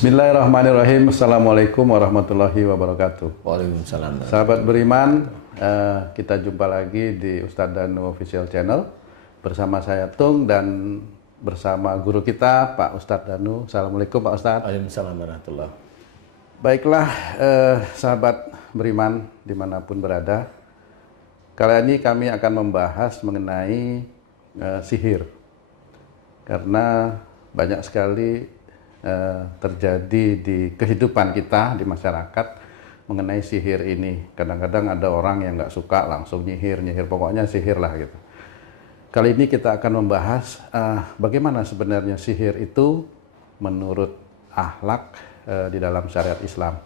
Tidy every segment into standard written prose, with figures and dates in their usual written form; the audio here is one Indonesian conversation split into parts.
Bismillahirrahmanirrahim. Assalamualaikum warahmatullahi wabarakatuh. Waalaikumsalam. Sahabat beriman, kita jumpa lagi di Ustadz Danu Official Channel bersama saya Tung dan bersama guru kita Pak Ustadz Danu. Assalamualaikum Pak Ustadz. Waalaikumsalam warahmatullahi. Baiklah, sahabat beriman dimanapun berada, kali ini kami akan membahas mengenai sihir, karena banyak sekali terjadi di kehidupan kita, di masyarakat mengenai sihir ini. Kadang-kadang ada orang yang nggak suka langsung nyihir, pokoknya sihir lah gitu. Kali ini kita akan membahas bagaimana sebenarnya sihir itu menurut akhlak di dalam syariat Islam.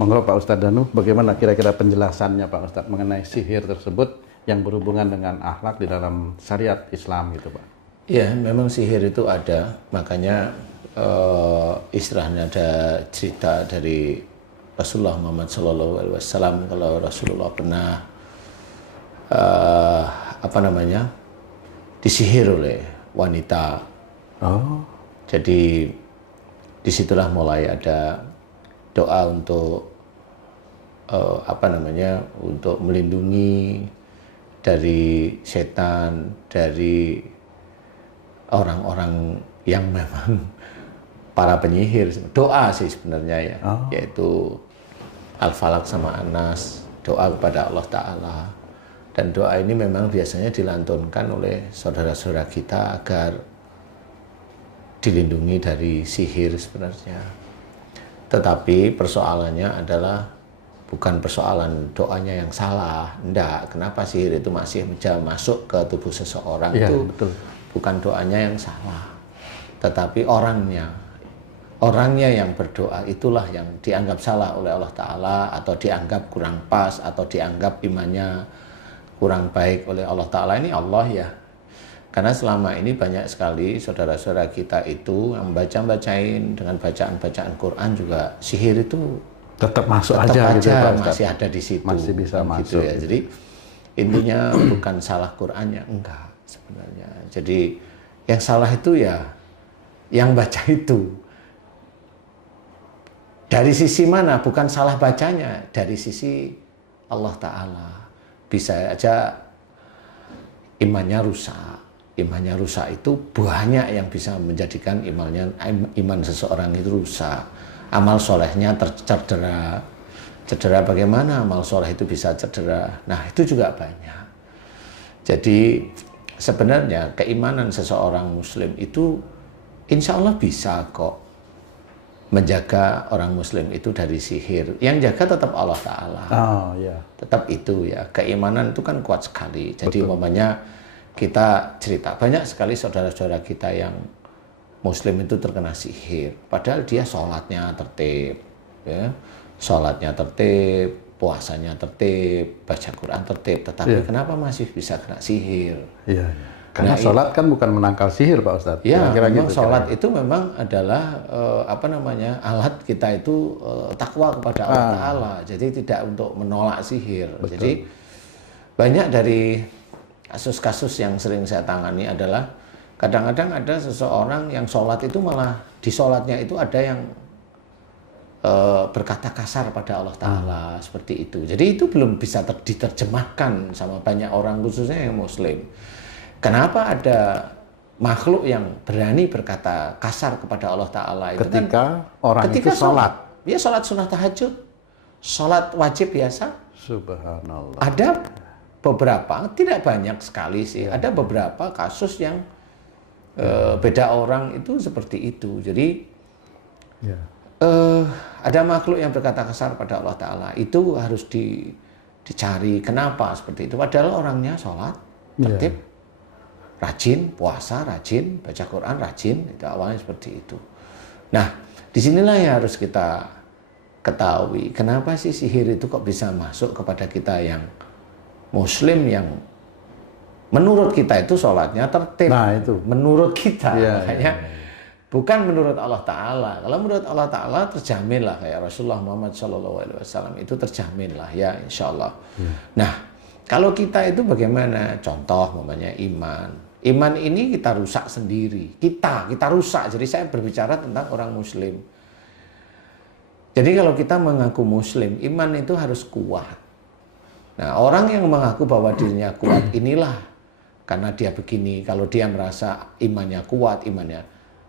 Monggo Pak Ustadz Danu, bagaimana kira-kira penjelasannya Pak Ustadz mengenai sihir tersebut yang berhubungan dengan akhlak di dalam syariat Islam gitu Pak? Ya, memang sihir itu ada, makanya istilahnya ada cerita dari Rasulullah Muhammad SAW kalau Rasulullah pernah disihir oleh wanita. Oh. Jadi disitulah mulai ada doa untuk untuk melindungi dari setan, dari orang-orang yang memang para penyihir. Doa sih sebenarnya ya, yaitu Al-Falaq sama An-Nas, doa kepada Allah Ta'ala. Dan doa ini memang biasanya dilantunkan oleh saudara-saudara kita agar dilindungi dari sihir sebenarnya. Tetapi persoalannya adalah bukan persoalan doanya yang salah. Enggak, kenapa sihir itu masih bisa masuk ke tubuh seseorang, ya, itu betul. Bukan doanya yang salah, tetapi orangnya yang berdoa itulah yang dianggap salah oleh Allah Ta'ala, atau dianggap kurang pas, atau dianggap imannya kurang baik oleh Allah Ta'ala. Ini Allah ya, karena selama ini banyak sekali saudara-saudara kita itu yang bacain dengan bacaan-bacaan Quran juga sihir itu tetap masuk tetap aja gitu Pak Ustadz. masih ada di situ, masih bisa gitu masuk ya. Jadi intinya bukan salah Qurannya, enggak sebenarnya. Jadi yang salah itu ya yang baca itu. Dari sisi mana? Bukan salah bacanya, dari sisi Allah Ta'ala. Bisa aja imannya rusak. Imannya rusak itu banyak yang bisa menjadikan iman seseorang itu rusak. Amal solehnya tercedera. Cedera bagaimana amal soleh itu bisa cedera? Nah, itu juga banyak. Jadi sebenarnya keimanan seseorang muslim itu insya Allah bisa kok menjaga orang muslim itu dari sihir. Yang jaga tetap Allah Ta'ala. Oh, ya. Tetap itu ya. Keimanan itu kan kuat sekali. Jadi umpamanya kita cerita, banyak sekali saudara-saudara kita yang muslim itu terkena sihir. Padahal dia sholatnya tertib, ya. Sholatnya tertib, puasanya tertib, baca Quran tertib. Tetapi kenapa masih bisa kena sihir? Iya. Karena sholat kan bukan menangkal sihir Pak Ustadz. Ya, memang gitu, sholat itu memang adalah alat kita itu takwa kepada Allah Ta'ala. Jadi tidak untuk menolak sihir. Betul. Jadi banyak dari kasus-kasus yang sering saya tangani adalah kadang-kadang ada seseorang yang sholat itu malah di sholatnya itu ada yang berkata kasar pada Allah Ta'ala, seperti itu. Jadi itu belum bisa diterjemahkan sama banyak orang, khususnya yang muslim. Kenapa ada makhluk yang berani berkata kasar kepada Allah Ta'ala itu ketika orang itu sholat? Ya, sholat sunnah tahajud, sholat wajib biasa. Subhanallah. Ada beberapa, tidak banyak sekali sih, ada beberapa kasus yang beda orang itu seperti itu. Jadi ada makhluk yang berkata kasar pada Allah Ta'ala, itu harus dicari kenapa seperti itu. Padahal orangnya sholat tertib, rajin, puasa rajin, baca Quran rajin, itu awalnya seperti itu. Nah, disinilah yang harus kita ketahui, kenapa sih sihir itu kok bisa masuk kepada kita yang muslim, yang menurut kita itu sholatnya tertib. Nah, itu menurut kita, makanya bukan menurut Allah Ta'ala. Kalau menurut Allah Ta'ala terjamin lah, kayak Rasulullah Muhammad SAW itu terjamin lah ya, insya Allah. Nah, kalau kita itu bagaimana? Contoh namanya iman. Iman ini kita rusak sendiri. Kita rusak. Jadi saya berbicara tentang orang Muslim. Jadi kalau kita mengaku Muslim, iman itu harus kuat. Nah, orang yang mengaku bahwa dirinya kuat inilah karena dia begini. Kalau dia merasa imannya kuat,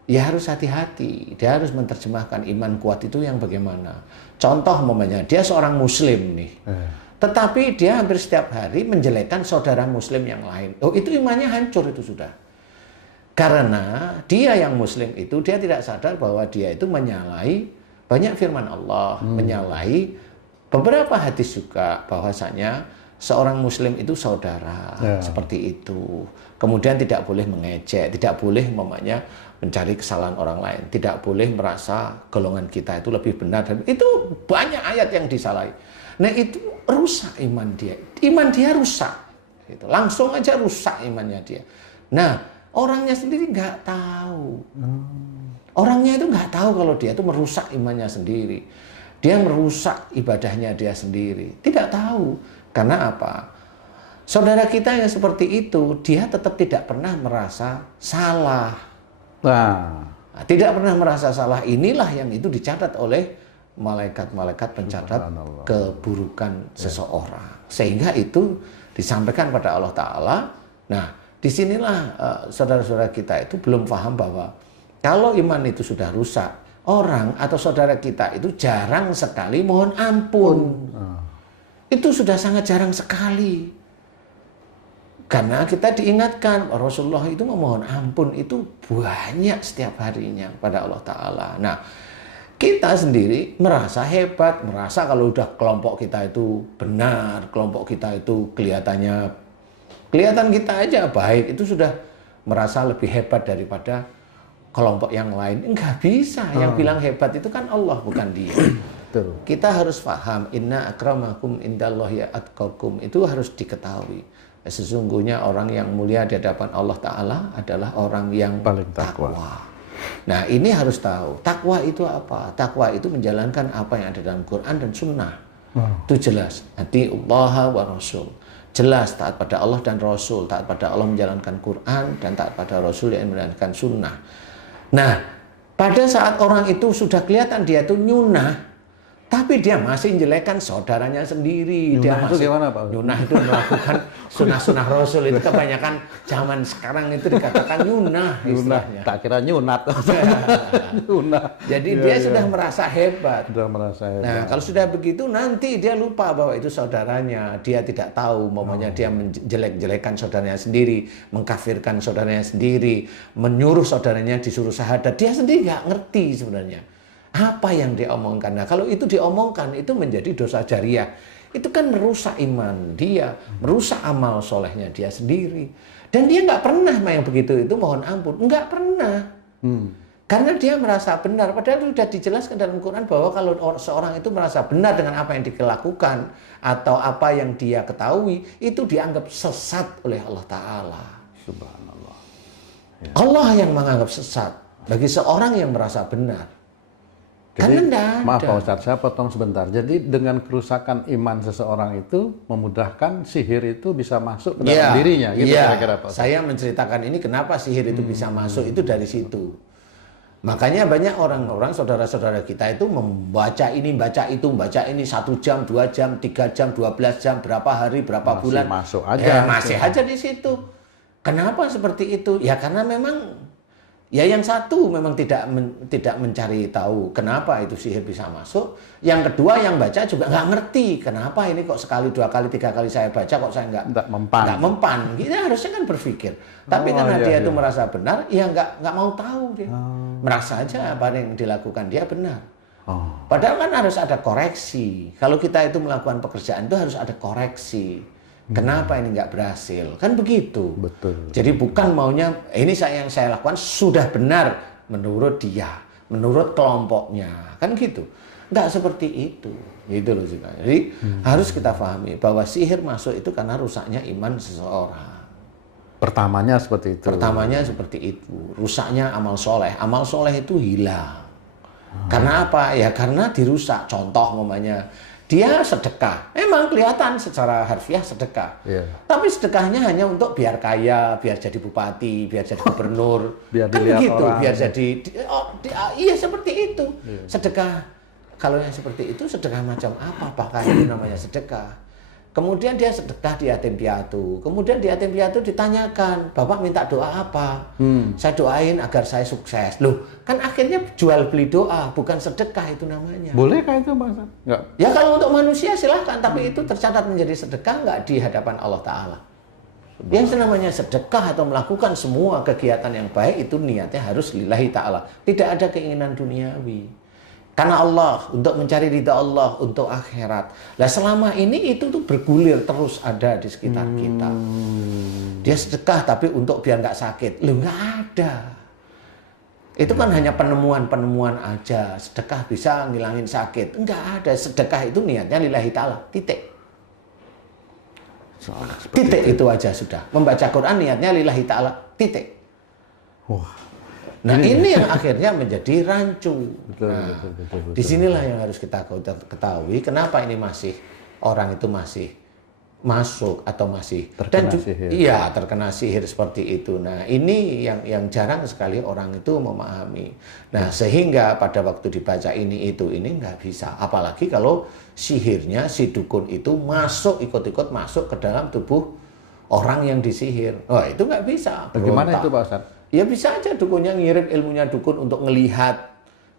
ya harus hati-hati. Dia harus menerjemahkan iman kuat itu yang bagaimana. Contoh momennya, dia seorang Muslim nih. Tetapi dia hampir setiap hari menjelekkan saudara Muslim yang lain. Oh, itu imannya hancur itu sudah. Karena dia yang Muslim itu, dia tidak sadar bahwa dia itu menyalahi banyak firman Allah, menyalahi beberapa hadis juga bahwasanya seorang Muslim itu saudara, seperti itu. Kemudian tidak boleh mengejek, tidak boleh mencari kesalahan orang lain, tidak boleh merasa golongan kita itu lebih benar. Itu banyak ayat yang disalahi. Nah, itu rusak iman dia. Iman dia rusak. Gitu. Langsung aja rusak imannya dia. Nah, orangnya sendiri nggak tahu. Orangnya itu nggak tahu kalau dia itu merusak imannya sendiri. Dia merusak ibadahnya dia sendiri. Tidak tahu. Karena apa? Saudara kita yang seperti itu, dia tetap tidak pernah merasa salah. Nah, tidak pernah merasa salah. Inilah yang itu dicatat oleh malaikat-malaikat pencatat keburukan seseorang. Sehingga itu disampaikan pada Allah Ta'ala. Nah, disinilah saudara-saudara kita itu belum paham bahwa kalau iman itu sudah rusak, orang atau saudara kita itu jarang sekali mohon ampun. Itu sudah sangat jarang sekali. Karena kita diingatkan Rasulullah itu memohon ampun itu banyak setiap harinya pada Allah Ta'ala. Nah, kita sendiri merasa hebat, merasa kalau udah kelompok kita itu benar, kelompok kita itu kelihatan kita aja baik, itu sudah merasa lebih hebat daripada kelompok yang lain. Enggak bisa, yang bilang hebat itu kan Allah, bukan dia. Betul. Kita harus paham, inna akramakum indallahi atqakum, itu harus diketahui. Sesungguhnya orang yang mulia di hadapan Allah Ta'ala adalah orang yang paling takwa. Nah, ini harus tahu. Takwa itu apa? Takwa itu menjalankan apa yang ada dalam Quran dan Sunnah. Itu jelas. Atiullaha wa Rasul. Jelas taat pada Allah dan Rasul. Taat pada Allah menjalankan Quran dan taat pada Rasul yang menjalankan Sunnah. Nah, pada saat orang itu sudah kelihatan dia itu nyunah, tapi dia masih menjelekkan saudaranya sendiri. Nyunah dia masih, itu gimana Pak? Nyunah itu melakukan sunnah-sunnah Rasul. Itu kebanyakan zaman sekarang itu dikatakan nyunah istilahnya. Tak kira nyunat. Nyunah. Jadi dia sudah merasa hebat. Sudah merasa hebat. Nah, kalau sudah begitu nanti dia lupa bahwa itu saudaranya. Dia tidak tahu, momennya dia menjelek-jelekan saudaranya sendiri, mengkafirkan saudaranya sendiri, menyuruh saudaranya disuruh syahadat. Dia sendiri nggak ngerti sebenarnya apa yang dia omongkan. Nah, kalau itu diomongkan, itu menjadi dosa jariah. Itu kan merusak iman dia, merusak amal solehnya dia sendiri. Dan dia nggak pernah yang begitu itu mohon ampun. Nggak pernah. Karena dia merasa benar. Padahal sudah dijelaskan dalam Quran bahwa kalau seorang itu merasa benar dengan apa yang dilakukan atau apa yang dia ketahui, itu dianggap sesat oleh Allah Ta'ala. Subhanallah. Ya. Allah yang menganggap sesat bagi seorang yang merasa benar. Jadi, maaf Pak Ustadz, saya potong sebentar. Jadi dengan kerusakan iman seseorang itu memudahkan sihir itu bisa masuk ke dalam dirinya, gitu kira-kira Pak Ustadz. Saya menceritakan ini kenapa sihir itu bisa masuk itu dari situ. Makanya banyak orang-orang saudara-saudara kita itu membaca ini, baca itu, baca ini 1 jam, 2 jam, 3 jam, 12 jam, berapa hari, berapa bulan. Masuk aja. Masih aja di situ. Kenapa seperti itu? Ya karena memang ya yang satu memang tidak mencari tahu kenapa itu sihir bisa masuk. Yang kedua yang baca juga nggak ngerti kenapa ini kok sekali, 2 kali, 3 kali saya baca kok saya nggak mempan. Kita harusnya kan berpikir. Tapi karena dia itu merasa benar, ya nggak mau tahu dia. Merasa aja apa yang dilakukan dia benar. Padahal kan harus ada koreksi. Kalau kita itu melakukan pekerjaan itu harus ada koreksi. Kenapa ini nggak berhasil? Kan begitu. Betul. Jadi bukan maunya ini yang saya lakukan sudah benar menurut dia, menurut kelompoknya, kan gitu. Nggak seperti itu. Gitu loh juga. Jadi harus kita pahami bahwa sihir masuk itu karena rusaknya iman seseorang. Pertamanya seperti itu. Pertamanya seperti itu. Rusaknya amal soleh. Amal soleh itu hilang. Karena apa? Ya karena dirusak. Contoh umpamanya Dia sedekah, memang kelihatan secara harfiah sedekah. Tapi sedekahnya hanya untuk biar kaya, biar jadi bupati, biar jadi gubernur, biar kan dilihat begitu, orang. biar jadi, iya seperti itu. Sedekah, kalau yang seperti itu sedekah macam apa? Apakah itu namanya sedekah? Kemudian dia sedekah di yatim piatu. Kemudian di yatim piatu ditanyakan, Bapak minta doa apa? Saya doain agar saya sukses. Loh, kan akhirnya jual beli doa, bukan sedekah itu namanya. Bolehkah itu, Pak Ustaz? Enggak. Ya kalau untuk manusia silahkan, tapi itu tercatat menjadi sedekah nggak di hadapan Allah Ta'ala. Yang namanya sedekah atau melakukan semua kegiatan yang baik itu niatnya harus lillahi ta'ala. Tidak ada keinginan duniawi. Karena Allah, untuk mencari ridha Allah, untuk akhirat. Nah selama ini itu tuh bergulir terus ada di sekitar kita. Dia sedekah tapi untuk biar nggak sakit. Loh nggak ada. Itu kan hanya penemuan-penemuan aja. Sedekah bisa ngilangin sakit. Nggak ada. Sedekah itu niatnya lillahi ta'ala. Titik. Titik itu aja sudah. Membaca Quran niatnya lillahi ta'ala. Titik. Wah. Nah ini yang akhirnya menjadi rancu. Betul. Disinilah yang harus kita ketahui kenapa ini orang itu masih masuk atau masih terkena sihir. Iya, terkena sihir seperti itu. Nah ini yang jarang sekali orang itu memahami. Nah sehingga pada waktu dibaca ini nggak bisa. Apalagi kalau sihirnya si dukun itu ikut-ikut masuk ke dalam tubuh orang yang disihir. Wah itu nggak bisa. Bagaimana itu Pak Ustaz? Ya bisa aja dukunnya ngirim ilmunya dukun untuk ngelihat.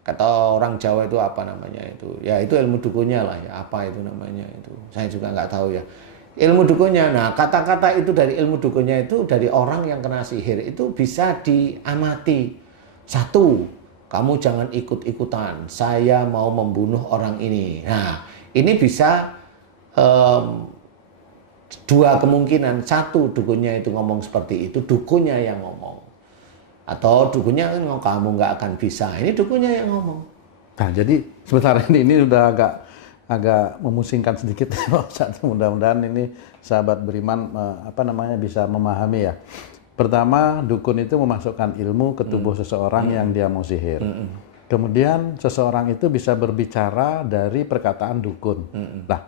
Kata orang Jawa itu apa namanya itu? Ya itu ilmu dukunnya lah ya. Apa itu namanya itu? Saya juga nggak tahu ya. Ilmu dukunnya. Nah kata-kata itu dari ilmu dukunnya itu dari orang yang kena sihir itu bisa diamati. Satu, kamu jangan ikut-ikutan. Saya mau membunuh orang ini. Nah ini bisa dua kemungkinan. Satu, dukunnya itu ngomong seperti itu. Dukunnya yang ngomong. Atau dukunnya kamu nggak akan bisa. Ini dukunnya yang ngomong. Nah, jadi sebentar ini udah agak memusingkan sedikit Pak Ustaz. Mudah-mudahan ini sahabat beriman bisa memahami ya. Pertama, dukun itu memasukkan ilmu ke tubuh seseorang yang dia mau sihir. Kemudian seseorang itu bisa berbicara dari perkataan dukun. Nah,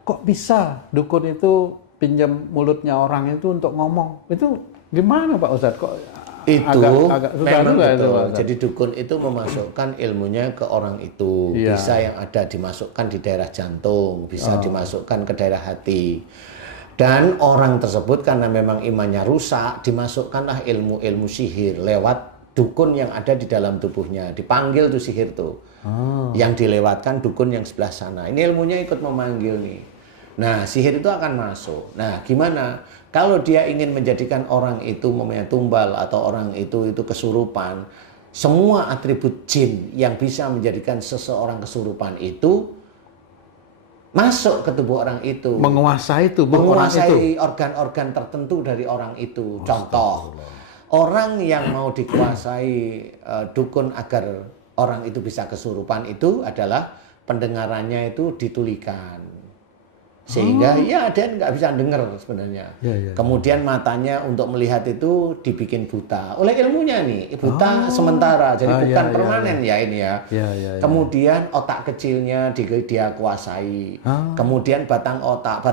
kok bisa dukun itu pinjam mulutnya orang itu untuk ngomong? Itu gimana Pak Ustaz? Kok itu agak memang juga betul. Itu, jadi dukun itu memasukkan ilmunya ke orang itu. Bisa yang ada dimasukkan di daerah jantung, bisa dimasukkan ke daerah hati. Dan orang tersebut karena memang imannya rusak, dimasukkanlah ilmu-ilmu sihir lewat dukun yang ada di dalam tubuhnya. Dipanggil tuh sihir tuh. Yang dilewatkan dukun yang sebelah sana. Ini ilmunya ikut memanggil nih. Nah, sihir itu akan masuk. Nah, gimana? Kalau dia ingin menjadikan orang itu mempunyai tumbal atau orang itu kesurupan, semua atribut jin yang bisa menjadikan seseorang kesurupan itu masuk ke tubuh orang itu. Menguasai organ-organ tertentu dari orang itu. Contoh, orang yang mau dikuasai dukun agar orang itu bisa kesurupan itu adalah pendengarannya itu ditulikan. Sehingga ya dia nggak bisa dengar sebenarnya. Kemudian matanya untuk melihat itu dibikin buta oleh ilmunya nih, buta sementara, jadi bukan permanen ya ini ya. Kemudian otak kecilnya dia kuasai. Kemudian batang otak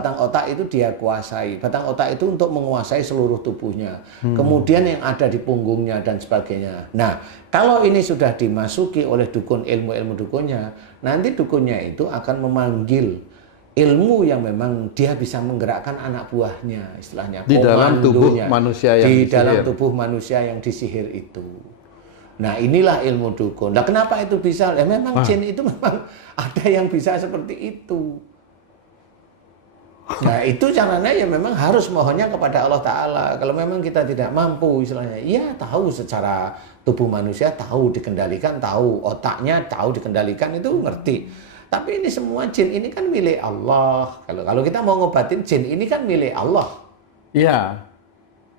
itu dia kuasai. Batang otak itu untuk menguasai seluruh tubuhnya. Kemudian yang ada di punggungnya dan sebagainya. Nah, kalau ini sudah dimasuki oleh dukun, ilmu-ilmu dukunnya, nanti dukunnya itu akan memanggil ilmu yang memang dia bisa menggerakkan anak buahnya, istilahnya di dalam tubuh manusia yang di dalam tubuh manusia yang disihir itu. Nah inilah ilmu dukun. Nah kenapa itu bisa? Ya memang jin itu memang ada yang bisa seperti itu. Nah itu caranya ya memang harus mohonnya kepada Allah Ta'ala. Kalau memang kita tidak mampu istilahnya, ya tahu secara tubuh manusia, tahu dikendalikan, tahu otaknya, tahu dikendalikan, itu ngerti. Tapi ini semua jin ini kan milik Allah. Kalau kita mau ngobatin jin ini kan milik Allah. Iya,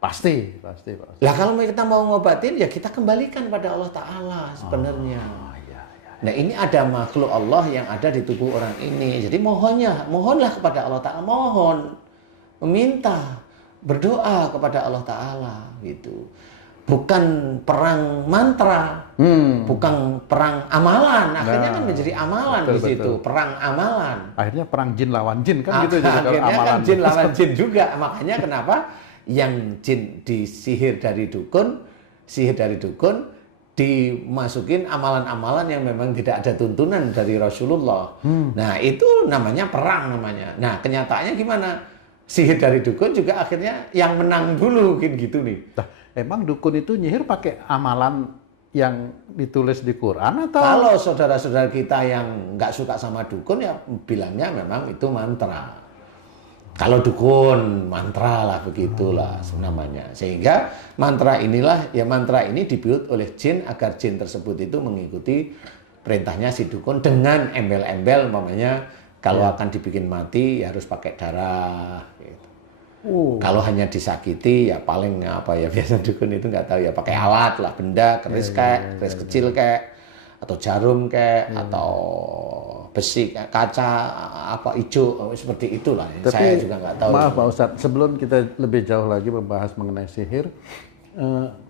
pasti. Lah kalau kita mau ngobatin ya kita kembalikan pada Allah Ta'ala sebenarnya. Nah ini ada makhluk Allah yang ada di tubuh orang ini. Jadi mohonlah kepada Allah Ta'ala. Meminta, berdoa kepada Allah Ta'ala gitu. bukan perang mantra, bukan perang amalan. Akhirnya kan menjadi amalan di situ, perang amalan. Akhirnya perang jin lawan jin kan gitu juga kalau Akhirnya amalan. kan jin lawan jin juga. Makanya kenapa yang jin disihir dari dukun, dimasukin amalan-amalan yang memang tidak ada tuntunan dari Rasulullah. Nah, itu namanya perang namanya. Nah, kenyataannya gimana? Sihir dari dukun juga akhirnya yang menang dulu gitu nih. Nah, emang dukun itu nyihir pakai amalan yang ditulis di Quran atau? Kalau saudara-saudara kita yang nggak suka sama dukun ya bilangnya memang itu mantra. Kalau dukun mantra lah begitulah namanya. Sehingga mantra ini dibuat oleh jin agar jin tersebut itu mengikuti perintahnya si dukun dengan embel-embel umpamanya kalau akan dibikin mati ya harus pakai darah gitu. Kalau hanya disakiti ya paling apa ya biasa dukun itu nggak tahu ya pakai alat lah benda keris keris kecil kayak atau jarum atau besi kaca apa hijau seperti itulah. Tapi, saya juga nggak tahu. Maaf Pak Ustadz, sebelum kita lebih jauh lagi membahas mengenai sihir,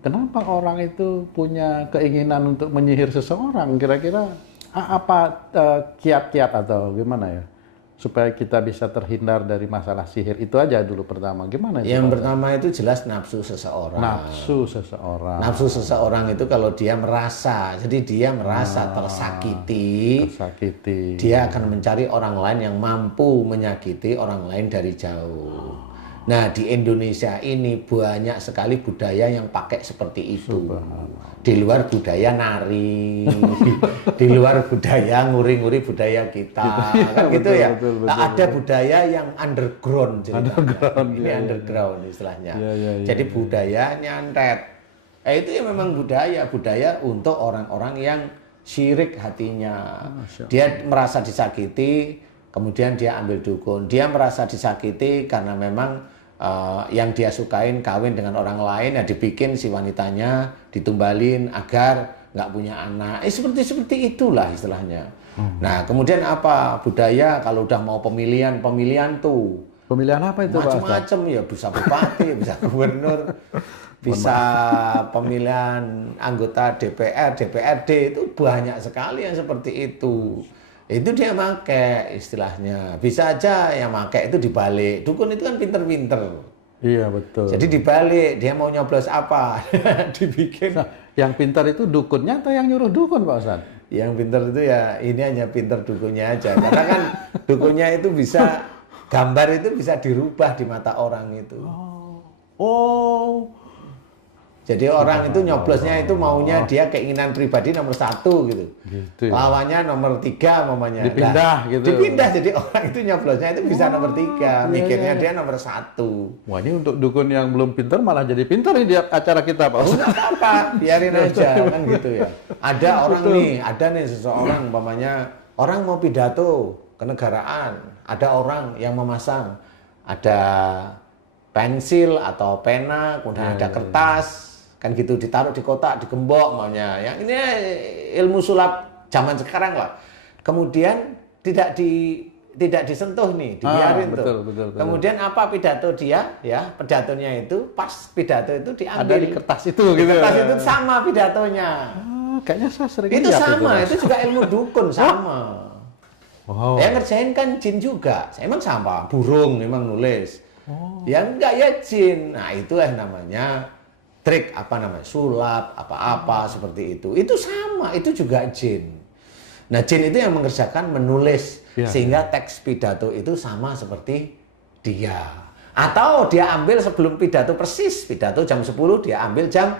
kenapa orang itu punya keinginan untuk menyihir seseorang? Kira-kira apa kiat-kiat atau gimana ya? Supaya kita bisa terhindar dari masalah sihir itu aja dulu pertama. Gimana itu? Yang pertama itu jelas nafsu seseorang. Nafsu seseorang itu kalau dia merasa, jadi dia merasa tersakiti, dia akan mencari orang lain yang mampu menyakiti orang lain dari jauh. Nah, di Indonesia ini banyak sekali budaya yang pakai seperti itu. Di luar budaya nari, di luar budaya nguri-nguri budaya kita, kan gitu ya. Betul, ada budaya yang underground ceritanya. Ini underground istilahnya. Jadi budaya nyantet. Itu ya memang budaya untuk orang-orang yang syirik hatinya. Dia merasa disakiti, kemudian dia ambil dukun. Dia merasa disakiti karena memang yang dia sukain kawin dengan orang lain, ya dibikin si wanitanya ditumbalin agar nggak punya anak. Seperti itulah istilahnya. Nah, kemudian apa budaya kalau udah mau pemilihan tuh. Pemilihan apa itu? Macam-macam ya, bisa bupati, bisa gubernur, bisa pemilihan anggota DPR, DPRD, itu banyak sekali yang seperti itu. Itu dia make istilahnya. Bisa aja yang make itu dibalik. Dukun itu kan pinter-pinter. Iya betul. Jadi dibalik, dia mau nyoblos apa dibikin. Nah, yang pintar itu dukunnya atau yang nyuruh dukun Pak Ustadz? Yang pintar itu ya ini hanya pinter dukunnya aja. Karena kan dukunnya itu bisa, gambar itu bisa dirubah di mata orang itu. Jadi orang itu nyoblosnya itu maunya dia keinginan pribadi nomor 1 gitu. Ya? Lawannya nomor 3 mamanya. Dipindah gitu. Dipindah, jadi orang itu nyoblosnya itu bisa nomor 3. Mikirnya dia nomor 1. Wah, ini untuk dukun yang belum pintar malah jadi pintar nih di acara kita Pak Ustadz. Enggak apa-apa, biarin aja kan gitu ya. Ada orang ada nih seseorang mamanya, orang mau pidato kenegaraan. Ada orang yang memasang ada pensil atau pena, kemudian ada kertas. Kan gitu ditaruh di kotak, digembok maunya. Yang ini ilmu sulap zaman sekarang lah. Kemudian tidak disentuh nih, dibiarin tuh. Betul. Kemudian apa pidato dia? Ya, pidatonya itu pas pidato itu diambil ada di kertas itu di gitu. Kertas itu sama pidatonya. Kayaknya saya sering itu lihat sama, itu juga ilmu dukun sama. Wow. Yang ngerjain kan jin juga. Emang sama, burung emang nulis. Yang enggak ya jin. Nah, itu namanya trik sulap apa-apa seperti itu. Itu sama, itu juga jin. Nah, jin itu yang mengerjakan menulis sehingga teks pidato itu sama seperti dia. Atau dia ambil sebelum pidato persis, pidato jam 10 dia ambil jam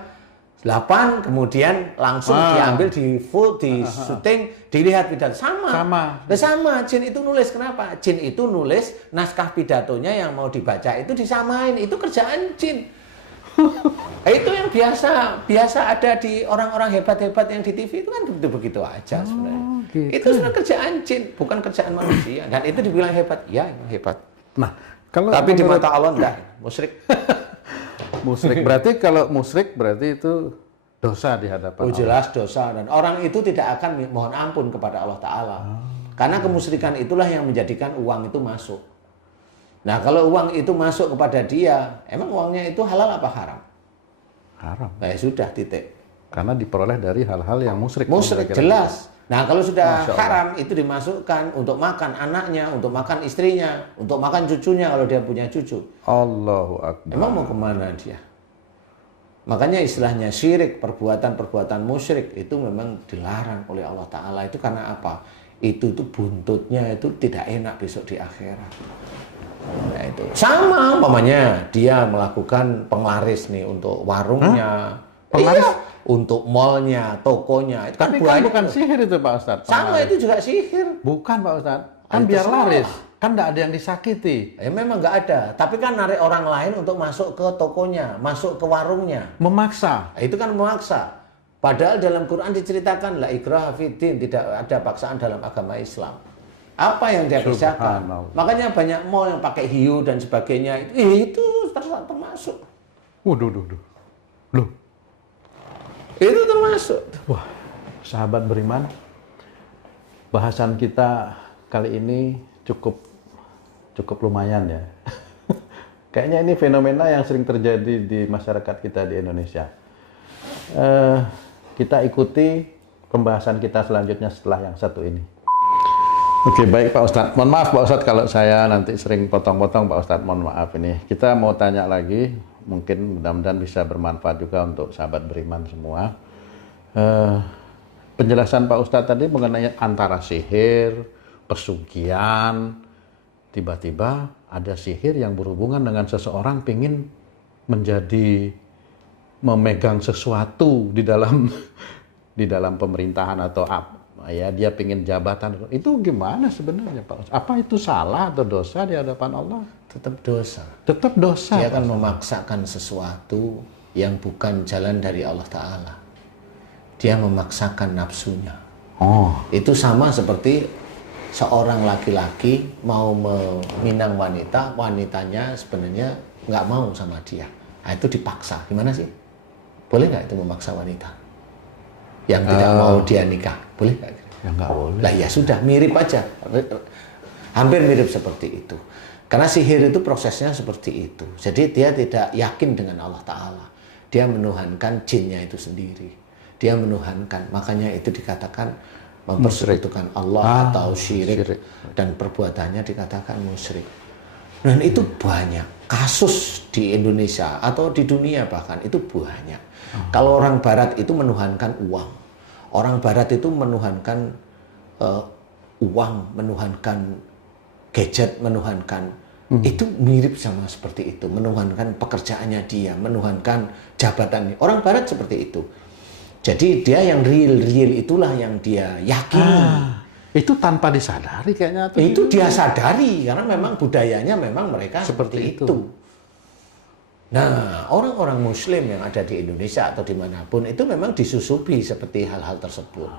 8, kemudian langsung diambil di syuting, dilihat pidato sama. Jin itu nulis. Kenapa? Jin itu nulis naskah pidatonya yang mau dibaca itu disamain. Itu kerjaan jin. Itu yang biasa ada di orang-orang hebat-hebat yang di TV itu kan begitu aja sebenarnya. Gitu. Itu sebenarnya kerjaan jin, bukan kerjaan manusia. Dan itu dibilang hebat, ya hebat. Nah, tapi di mata Allah enggak, musyrik. Musyrik berarti kalau musyrik berarti itu dosa di hadapan Allah. Jelas dosa, dan orang itu tidak akan mohon ampun kepada Allah Ta'ala. Karena kemusyrikan itulah yang menjadikan uang itu masuk. Nah, kalau uang itu masuk kepada dia, emang uangnya itu halal apa haram? haram. Nah, sudah titik. Karena diperoleh dari hal-hal yang musyrik. Musyrik jelas. Nah, kalau sudah Masya Allah. haram itu dimasukkan untuk makan anaknya, untuk makan istrinya, untuk makan cucunya kalau dia punya cucu. Allahu Akbar. Emang mau kemana dia? Makanya istilahnya syirik, perbuatan-perbuatan musyrik itu memang dilarang oleh Allah Ta'ala. Itu karena apa? Itu tuh buntutnya itu tidak enak besok di akhirat. Nah, itu sama umpamanya dia melakukan penglaris nih untuk warungnya. Penglaris? Iya, untuk mallnya, tokonya. Itu kan Tapi kan banyak bukan tuh. sihir itu Pak Ustadz. Sama Penglaris. itu juga sihir. Bukan Pak Ustadz. Kan Itu biar salah. laris. Kan nggak ada yang disakiti. Memang nggak ada. Tapi kan narik orang lain untuk masuk ke tokonya, masuk ke warungnya. Memaksa. Nah, itu kan memaksa. Padahal dalam Quran diceritakan la ikraha fiddin, tidak ada paksaan dalam agama Islam. Apa yang dia kerjakan? Subhanallah. Makanya banyak mall yang pakai hiu dan sebagainya itu termasuk. Waduh. Loh. Itu termasuk. Wah, sahabat beriman. Bahasan kita kali ini cukup lumayan ya. Kayaknya ini fenomena yang sering terjadi di masyarakat kita di Indonesia. Kita ikuti pembahasan kita selanjutnya setelah yang satu ini. Oke, baik Pak Ustadz. Mohon maaf Pak Ustadz kalau saya nanti sering potong-potong Pak Ustadz. Mohon maaf ini. Kita mau tanya lagi, mungkin mudah-mudahan bisa bermanfaat juga untuk sahabat beriman semua. Penjelasan Pak Ustadz tadi mengenai antara sihir, pesugihan, tiba-tiba ada sihir yang berhubungan dengan seseorang pingin memegang sesuatu di dalam pemerintahan atau ya dia pingin jabatan. Itu gimana sebenarnya Pak Ustadz? Apa itu salah atau dosa di hadapan Allah? Tetap dosa. Tetap dosa. Dia akan memaksakan sesuatu yang bukan jalan dari Allah Ta'ala. Dia memaksakan nafsunya. Oh. Itu sama seperti seorang laki-laki mau meminang wanita, wanitanya sebenarnya nggak mau sama dia. Nah, itu dipaksa. Gimana sih? Boleh nggak itu memaksa wanita yang tidak mau dia nikah? Boleh nggak? Ya nggak boleh. Lah ya sudah, mirip aja. Hampir mirip seperti itu. Karena sihir itu prosesnya seperti itu. Jadi dia tidak yakin dengan Allah Ta'ala. Dia menuhankan jinnya itu sendiri. Dia menuhankan. Makanya itu dikatakan mempersekutukan Allah atau syirik. Dan perbuatannya dikatakan musyrik. Dan itu banyak. Kasus di Indonesia atau di dunia bahkan itu banyak. Kalau orang Barat itu menuhankan uang. Orang Barat itu menuhankan uang, menuhankan gadget, menuhankan. Itu mirip sama seperti itu. Menuhankan pekerjaannya dia, menuhankan jabatannya. Orang Barat seperti itu. Jadi dia yang real itulah yang dia yakini. Itu tanpa disadari kayaknya. Itu dia sadari karena memang budayanya memang mereka seperti itu. Nah, orang-orang Muslim yang ada di Indonesia atau dimanapun itu memang disusupi seperti hal-hal tersebut.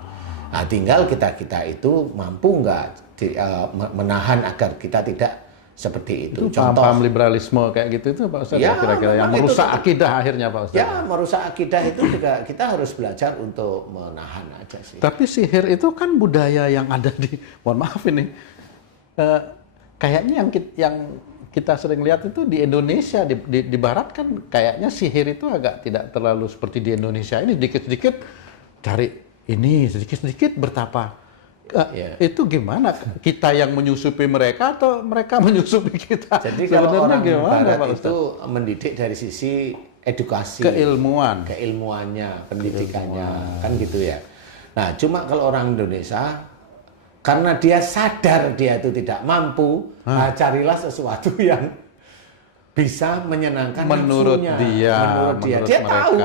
Nah, tinggal kita itu mampu nggak menahan agar kita tidak seperti itu. Itu paham liberalisme kayak gitu itu Pak Ustadz ya, kira-kira yang merusak akidah akhirnya Pak Ustadz. Ya, merusak akidah itu juga kita harus belajar untuk menahan aja sih. Tapi sihir itu kan budaya yang ada di, mohon maaf ini, kayaknya yang kita sering lihat itu di Indonesia, di Barat kan kayaknya sihir itu agak tidak terlalu seperti di Indonesia ini, sedikit-sedikit cari ini, sedikit-sedikit bertapa. Itu gimana? Kita yang menyusupi mereka atau mereka menyusupi kita? Jadi kalau orang gimana, Barat itu mendidik dari sisi edukasi, keilmuannya, pendidikannya, kan gitu ya. Nah, cuma kalau orang Indonesia, karena dia sadar dia itu tidak mampu, carilah sesuatu yang bisa menyenangkan menurut nafsunya. Dia Dia tahu,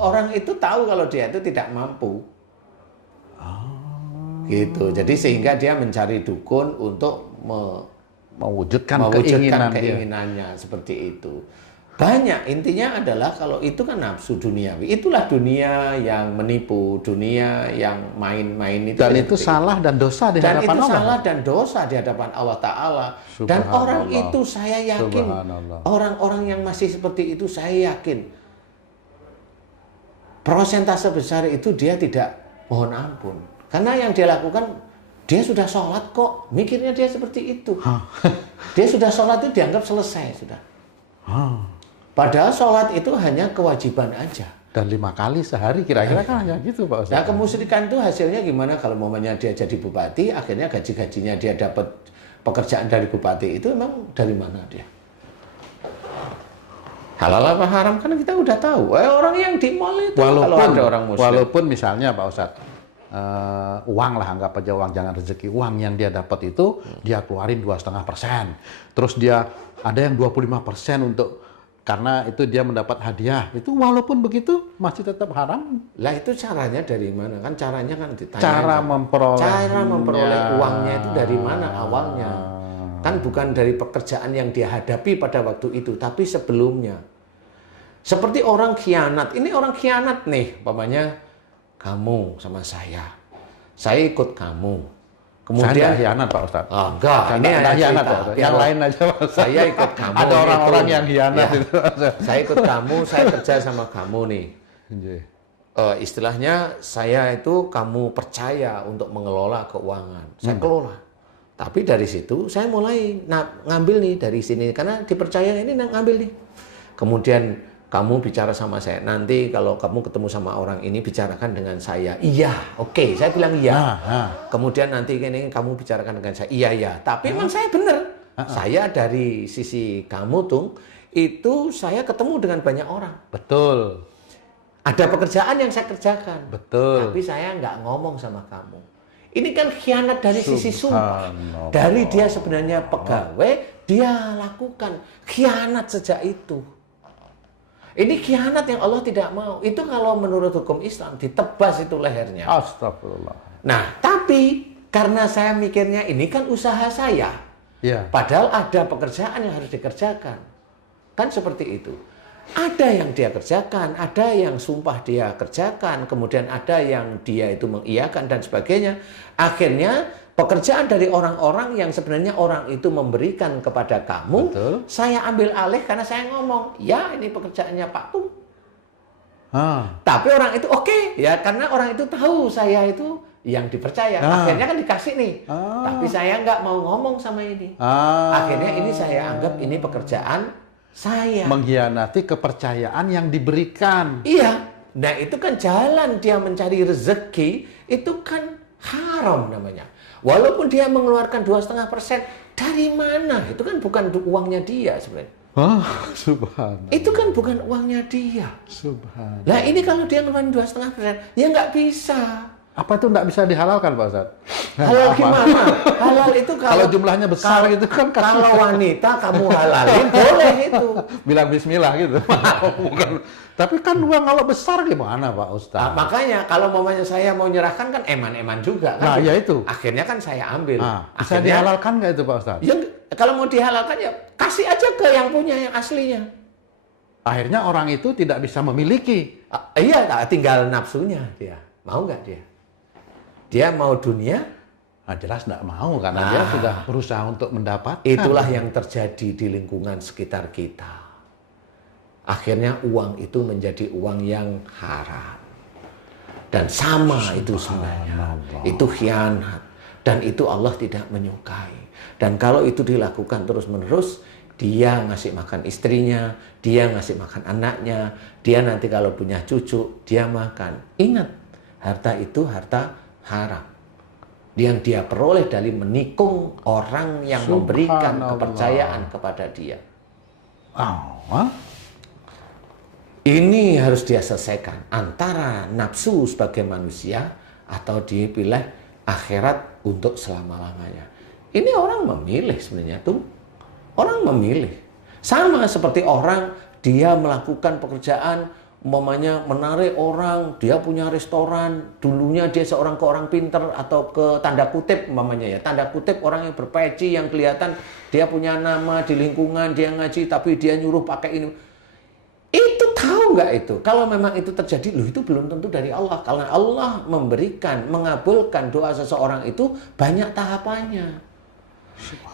orang itu tahu kalau dia itu tidak mampu. Gitu. Jadi sehingga dia mencari dukun untuk mewujudkan keinginannya seperti itu. Banyak, intinya adalah kalau itu kan nafsu duniawi. Itulah dunia yang menipu, dunia yang main-main itu. Dan itu salah dan dosa di hadapan Allah. Dan itu salah dan dosa di hadapan Allah Ta'ala. Dan orang itu saya yakin, orang-orang yang masih seperti itu saya yakin, prosentase besar itu dia tidak mohon ampun. Karena yang dia lakukan, dia sudah sholat kok. Mikirnya dia seperti itu. Dia sudah sholat itu dianggap selesai sudah. Padahal sholat itu hanya kewajiban aja. Dan 5 kali sehari kira-kira kan hanya gitu Pak Ustaz. Nah, kemusyrikan itu hasilnya gimana kalau momennya dia jadi bupati, akhirnya gaji-gajinya dia dapat pekerjaan dari bupati, itu emang dari mana dia? Halal apa haram kan kita udah tahu. Orang yang di mall itu kalau ada orang muslim. Walaupun misalnya Pak Ustadz, uang lah, anggap aja uang, jangan rezeki, uang yang dia dapat itu dia keluarin 2,5%. Terus dia ada yang 25% untuk, karena itu dia mendapat hadiah. Itu walaupun begitu masih tetap haram. Lah itu caranya dari mana? Kan caranya kan ditanya. Cara memperoleh uangnya itu dari mana awalnya? Kan bukan dari pekerjaan yang dia hadapi pada waktu itu, tapi sebelumnya. Seperti orang khianat. Ini orang khianat nih, umpamanya kamu sama saya ikut kamu. Kemudian saya khianat Pak Ustadz. Oh, enggak, ini hanya khianat cerita. Pak. Yang lain aja Pak Ustadz. Saya ikut kamu. Ada orang-orang yang khianat ya. itu. Saya ikut kamu, saya kerja sama kamu nih. Istilahnya saya itu kamu percaya untuk mengelola keuangan. Saya kelola. Tapi dari situ saya mulai ngambil nih dari sini karena dipercaya ini ngambil nih. Kemudian kamu bicara sama saya, nanti kalau kamu ketemu sama orang ini bicarakan dengan saya. Iya, oke, saya bilang iya. Kemudian nanti ini kamu bicarakan dengan saya. Iya. Tapi emang saya benar. Saya dari sisi kamu tuh, itu saya ketemu dengan banyak orang. Betul. Ada pekerjaan yang saya kerjakan. Betul. Tapi saya nggak ngomong sama kamu. Ini kan khianat dari sisi sumpah. Dari dia sebenarnya pegawai, dia lakukan khianat sejak itu. Ini khianat yang Allah tidak mau. Itu kalau menurut hukum Islam ditebas itu lehernya. Astagfirullah. Nah, tapi karena saya mikirnya ini kan usaha saya. Ya. Padahal ada pekerjaan yang harus dikerjakan. Kan seperti itu. Ada yang dia kerjakan, ada yang sumpah dia kerjakan, kemudian ada yang dia itu mengiyakan dan sebagainya. Akhirnya pekerjaan dari orang-orang yang sebenarnya orang itu memberikan kepada kamu, betul, saya ambil alih karena saya ngomong, ya ini pekerjaannya Pak Tung. Tapi orang itu oke, ya karena orang itu tahu saya itu yang dipercaya. Akhirnya kan dikasih nih. Tapi saya nggak mau ngomong sama ini. Akhirnya ini saya anggap ini pekerjaan saya. Mengkhianati kepercayaan yang diberikan. Iya. Nah itu kan jalan dia mencari rezeki, itu kan haram namanya. Walaupun dia mengeluarkan 2,5%, dari mana? Itu kan bukan uangnya dia sebenarnya. Subhanallah. Itu kan bukan uangnya dia. Subhanallah. Nah ini kalau dia ngeluarin 2,5%, ya nggak bisa. Apa itu nggak bisa dihalalkan Pak Ustadz? Halal gimana? Halal itu kalau jumlahnya besar gitu kan. Kalau wanita kamu halalin, boleh itu. Bilang bismillah gitu. Bukan. Tapi kan uang kalau besar gimana Pak Ustadz? Makanya kalau mamanya saya mau nyerahkan kan eman-eman juga kan. Nah ya itu. Akhirnya kan saya ambil. Bisa dihalalkan nggak itu Pak Ustadz? Ya, kalau mau dihalalkan ya kasih aja ke yang punya yang aslinya. Akhirnya orang itu tidak bisa memiliki. Iya, tinggal nafsunya dia. Mau nggak dia? Dia mau dunia? Jelas nggak mau karena dia sudah berusaha untuk mendapatkan. Itulah yang terjadi di lingkungan sekitar kita. Akhirnya uang itu menjadi uang yang haram. Dan sama itu sebenarnya. Itu khianat. Dan itu Allah tidak menyukai. Dan kalau itu dilakukan terus-menerus, dia ngasih makan istrinya, dia ngasih makan anaknya, dia nanti kalau punya cucu, dia makan. Ingat, harta itu harta haram. Yang dia peroleh dari menikung orang yang memberikan kepercayaan kepada dia. Ini harus dia selesaikan antara nafsu sebagai manusia atau dipilih akhirat untuk selama-lamanya. Ini orang memilih sebenarnya tuh. Orang memilih. Sama seperti orang dia melakukan pekerjaan umpamanya menarik orang, dia punya restoran, dulunya dia seorang ke orang pinter atau ke tanda kutip umpamanya ya, tanda kutip orang yang berpeci yang kelihatan dia punya nama di lingkungan, dia ngaji tapi dia nyuruh pakai ini. Itu tahu nggak itu? Kalau memang itu terjadi, loh itu belum tentu dari Allah. Karena Allah memberikan, mengabulkan doa seseorang itu banyak tahapannya.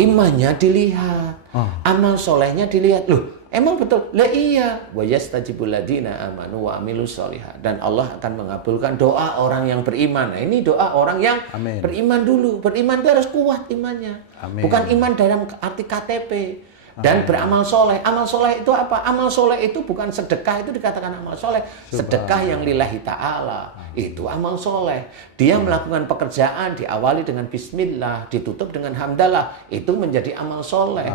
Imannya dilihat, amal solehnya dilihat. Loh, emang betul? Lah iya. Wa yastajibul ladzina amanu wa amilus sholihat. Dan Allah akan mengabulkan doa orang yang beriman. Nah, ini doa orang yang beriman dulu. Beriman itu harus kuat imannya. Bukan iman dalam arti KTP. dan beramal soleh. Amal soleh itu apa? Amal soleh itu bukan sedekah, itu dikatakan amal soleh. Sedekah yang lillahi ta'ala, itu amal soleh. Dia melakukan pekerjaan diawali dengan bismillah, ditutup dengan hamdalah, itu menjadi amal soleh.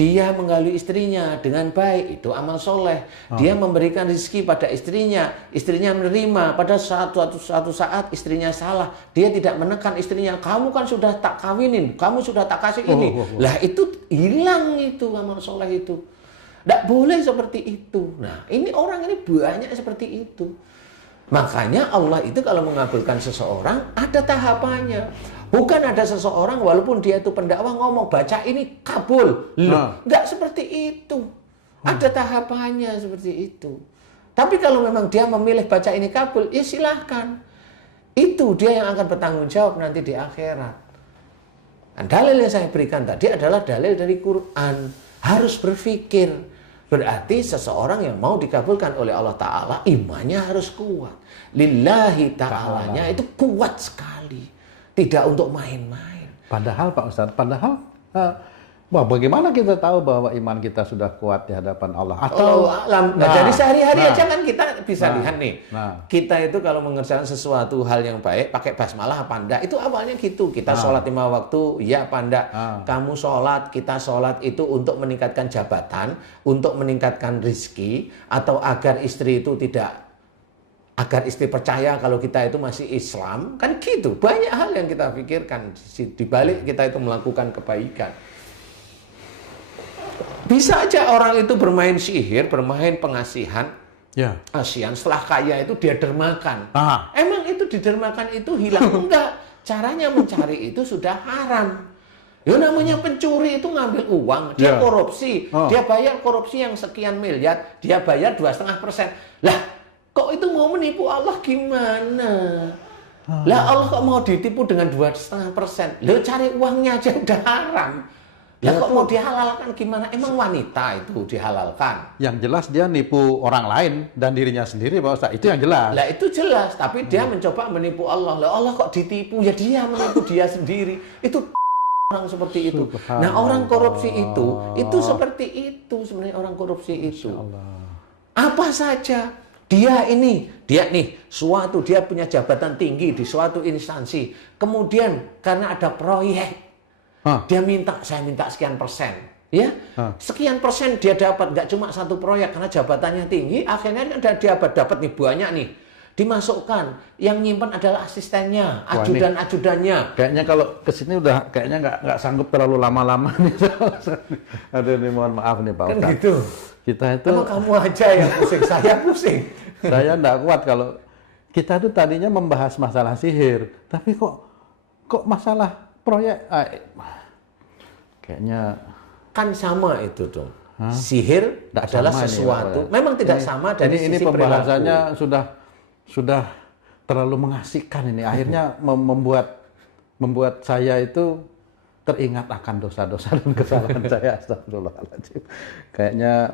Dia menggauli istrinya dengan baik, itu amal soleh. Dia memberikan rezeki pada istrinya menerima. Pada suatu saat istrinya salah, dia tidak menekan istrinya, kamu kan sudah tak kawinin, kamu sudah tak kasih ini. Lah itu hilang itu amal soleh itu. Tidak boleh seperti itu. Nah, ini orang ini banyak seperti itu. Makanya Allah itu kalau mengabulkan seseorang ada tahapannya. Bukan ada seseorang walaupun dia itu pendakwah ngomong baca ini kabul. Loh, enggak seperti itu. Ada tahapannya seperti itu. Tapi kalau memang dia memilih baca ini kabul, ya silahkan. Itu dia yang akan bertanggung jawab nanti di akhirat. Nah, dalil yang saya berikan tadi adalah dalil dari Quran. Harus berpikir. Berarti seseorang yang mau dikabulkan oleh Allah Ta'ala, imannya harus kuat. Lillahi Ta'alanya itu kuat sekali. Tidak untuk main-main. Padahal Pak Ustadz, bagaimana kita tahu bahwa iman kita sudah kuat di hadapan Allah? Atau jadi sehari-hari aja kan kita bisa lihat nih. Kita itu kalau mengerjakan sesuatu hal yang baik pakai basmalah apa enggak? Itu awalnya gitu. Kita sholat 5 waktu, ya apa enggak? Kamu sholat, kita sholat itu untuk meningkatkan jabatan, untuk meningkatkan rizki, atau agar istri itu agar istri percaya kalau kita itu masih Islam, kan gitu. Banyak hal yang kita pikirkan di balik kita itu melakukan kebaikan. Bisa aja orang itu bermain sihir, bermain pengasihan, asian, setelah kaya itu dia dermakan. Emang itu didermakan itu hilang? Enggak. Caranya mencari itu sudah haram. Ya namanya pencuri itu ngambil uang, dia korupsi, dia bayar korupsi yang sekian miliar, dia bayar 2,5%. Lah, kok itu mau menipu Allah gimana? Lah Allah kok mau ditipu dengan 2,5%? Lo cari uangnya aja udah haram. Lah kok mau dihalalkan gimana? Emang wanita itu dihalalkan? Yang jelas dia nipu orang lain dan dirinya sendiri, Pak Ustaz. Itu yang jelas. Lah itu jelas, tapi dia mencoba menipu Allah. Lah Allah kok ditipu? Ya dia menipu dia sendiri. Itu orang seperti itu. Nah, orang korupsi itu seperti itu sebenarnya orang korupsi itu. Apa saja dia nih dia punya jabatan tinggi di suatu instansi. Kemudian karena ada proyek dia saya minta sekian persen, ya, sekian persen dia dapat, nggak cuma satu proyek karena jabatannya tinggi, akhirnya dia dapat nih banyak nih, dimasukkan, yang nyimpan adalah asistennya, ajudan-ajudannya. Kayaknya kalau kesini udah kayaknya nggak sanggup terlalu lama-lama nih. Aduh, nih mohon maaf nih Pak Ustadz. Kan gitu. Kita itu. Emang kamu aja yang pusing, saya pusing. Saya nggak kuat kalau kita tuh tadinya membahas masalah sihir, tapi kok masalah proyek. Kayaknya kan sama itu dong. Sihir adalah sesuatu. Memang tidak sama dari sisi ini pembahasannya sudah terlalu mengasihkan ini. Akhirnya membuat saya itu teringat akan dosa-dosa dan kesalahan saya. Astagfirullahaladzim. Kayaknya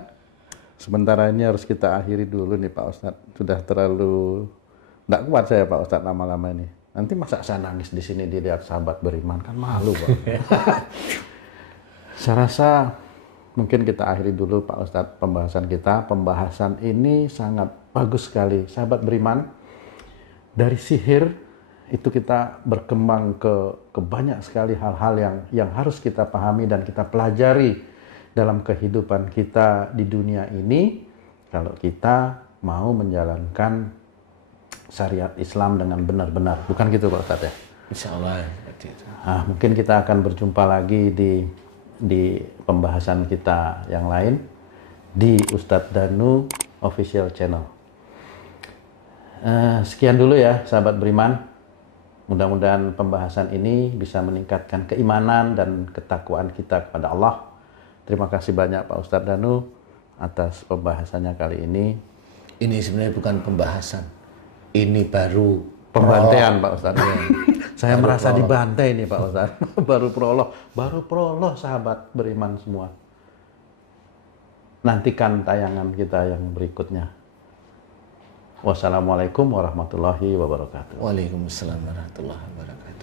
sementara ini harus kita akhiri dulu nih Pak Ustadz. Sudah terlalu tidak kuat saya Pak Ustadz lama-lama ini. Nanti masa saya nangis di sini dilihat sahabat beriman, kan malu Pak. Saya rasa mungkin kita akhiri dulu Pak Ustadz pembahasan kita. Pembahasan ini sangat bagus sekali. Sahabat beriman, dari sihir itu kita berkembang ke banyak sekali hal-hal yang harus kita pahami dan kita pelajari dalam kehidupan kita di dunia ini. Kalau kita mau menjalankan syariat Islam dengan benar-benar. Bukan gitu Pak Ustadz ya? Insya Allah. Mungkin kita akan berjumpa lagi di pembahasan kita yang lain di Ustadz Danu Official Channel. Sekian dulu ya sahabat beriman. Mudah-mudahan pembahasan ini bisa meningkatkan keimanan dan ketakwaan kita kepada Allah. Terima kasih banyak Pak Ustadz Danu atas pembahasannya kali ini. Ini sebenarnya bukan pembahasan. Ini baru pembantaian Pak Ustadz. Saya merasa dibantai nih Pak Ustadz. baru prolog sahabat beriman semua. Nantikan tayangan kita yang berikutnya. Wassalamualaikum warahmatullahi wabarakatuh. Waalaikumsalam warahmatullahi wabarakatuh.